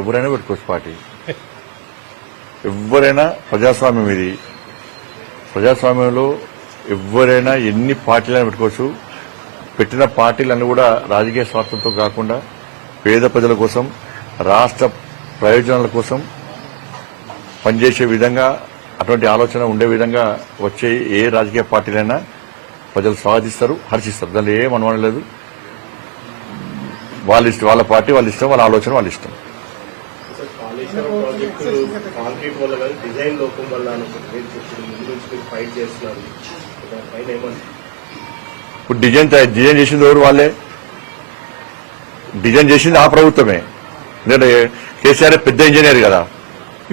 ఎవరైనా పెట్టుకోవచ్చు పార్టీ, ఎవరైనా. ప్రజాస్వామ్యం ఇది. ప్రజాస్వామ్యంలో ఎవరైనా ఎన్ని పార్టీలైనా పెట్టుకోవచ్చు. పెట్టిన పార్టీలన్నీ కూడా రాజకీయ స్వార్థంతో కాకుండా పేద ప్రజల కోసం, రాష్ట్ర ప్రయోజనాల కోసం పనిచేసే విధంగా, అటువంటి ఆలోచన ఉండే విధంగా వచ్చే ఏ రాజకీయ పార్టీలైనా ప్రజలు స్వాగతిస్తారు, హర్షిస్తారు. దానిలో ఏం అనుమానం లేదు. వాళ్ళ ఇష్టం, వాళ్ళ పార్టీ వాళ్ళ ఇష్టం, వాళ్ళ ఆలోచన వాళ్ళ ఇష్టం. ఇప్పుడు డిజైన్ చేసింది ఎవరు? వాళ్ళే డిజైన్ చేసింది, ఆ ప్రభుత్వమే. నేను కేసీఆర్ పెద్ద ఇంజనీర్ కదా,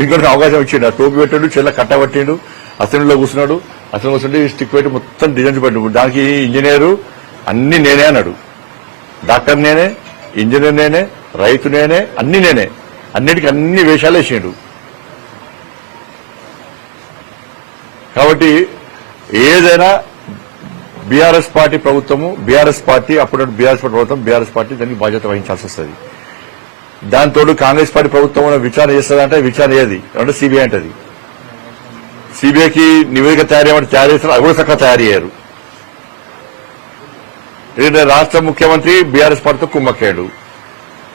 ఇంకొక అవకాశం ఇచ్చిండు. టోపీ పెట్టాడు, చెల్ల కట్టబట్టిండు, అసెంబ్లీలో కూర్చున్నాడు. అసెంబ్లీ కూర్చుంటే స్టిక్ పెట్టి మొత్తం డిజైన్స్ పెట్టాడు. దానికి ఇంజనీరు అన్ని నేనే అన్నాడు. డాక్టర్ నేనే, ఇంజనీర్ నేనే, రైతు నేనే, అన్ని నేనే. అన్నిటికీ అన్ని వేషాలు వేసిండు. కాబట్టి ఏదైనా బీఆర్ఎస్ పార్టీ ప్రభుత్వము, బీఆర్ఎస్ పార్టీ అప్పుడు బీఆర్ఎస్ పార్టీ ప్రభుత్వం, బీఆర్ఎస్ పార్టీ దానికి బాధ్యత వహించాల్సి వస్తుంది. దాంతో కాంగ్రెస్ పార్టీ ప్రభుత్వం విచారణ చేస్తుందంటే విచారణ ఏది అంటే సిబిఐ అంటది. సిబిఐకి నివేదిక తయారు చేస్తారు, అది కూడా చక్కగా తయారు చేయరు. ఎందుకంటే రాష్ట్ర ముఖ్యమంత్రి బీఆర్ఎస్ పార్టీతో కుమ్మక్కాడు.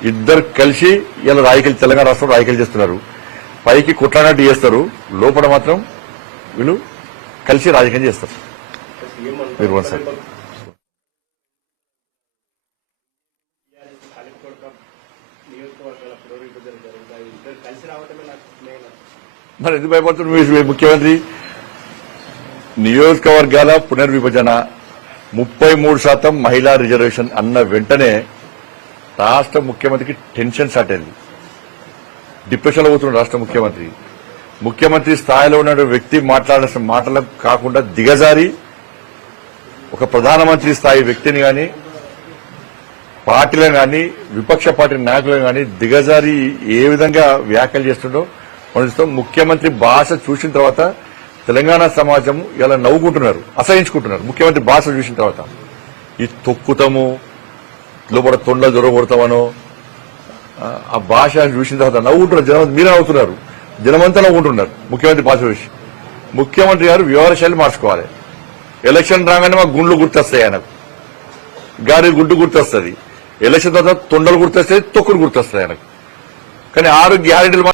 ఇద్దరు కలిసి ఇలా రాజకీయాలు, తెలంగాణ రాష్ట్రంలో రాజకీయాలు చేస్తున్నారు. పైకి కుట్రానట్టు చేస్తారు, లోపల మాత్రం వీళ్ళు కలిసి రాజకీయం చేస్తారు. మీరు సార్ మరి ఎందుకు భయపడుతున్నారు? ముఖ్యమంత్రి నియోజకవర్గాల పునర్విభజన 33% మహిళా రిజర్వేషన్ అన్న వెంటనే రాష్ట్ర ముఖ్యమంత్రికి టెన్షన్ స్టార్ట్ అయింది. డిప్రెషన్లో పోతున్నాడు రాష్ట్ర ముఖ్యమంత్రి. ముఖ్యమంత్రి స్థాయిలో ఉన్న వ్యక్తి మాట్లాడాల్సిన మాటలకు కాకుండా దిగజారి ఒక ప్రధానమంత్రి స్థాయి వ్యక్తిని గాని, పార్టీలను గాని, విపక్ష పార్టీ నాయకులను గాని దిగజారి ఏ విధంగా వ్యాఖ్యలు చేస్తుండో మనం ముఖ్యమంత్రి భాష చూసిన తర్వాత తెలంగాణ సమాజం ఇలా నవ్వుకుంటున్నారు, అసహించుకుంటున్నారు. ముఖ్యమంత్రి భాష చూసిన తర్వాత ఈ తొక్కుతాము, లోపల తొండ జ్వరం కొడతామనో ఆ భాష చూసిన తర్వాత నవ్వుకుంటున్నారు జనం. మీరే నవ్వుతున్నారు, జనమంతా నవ్వుకుంటున్నారు ముఖ్యమంత్రి భాష చూసి. ముఖ్యమంత్రి గారు వ్యవహారశైలి మార్చుకోవాలి. ఎలక్షన్ రాగానే మాకు గుండ్లు గుర్తొస్తాయి, ఆయనకు గారి గుడ్డు గుర్తొస్తుంది. ఎలక్షన్ తర్వాత తొండలు గుర్తొస్తాయి, తొక్కులు గుర్తొస్తాయి ఆయనకు. కానీ 6 గ్యారెంటీలు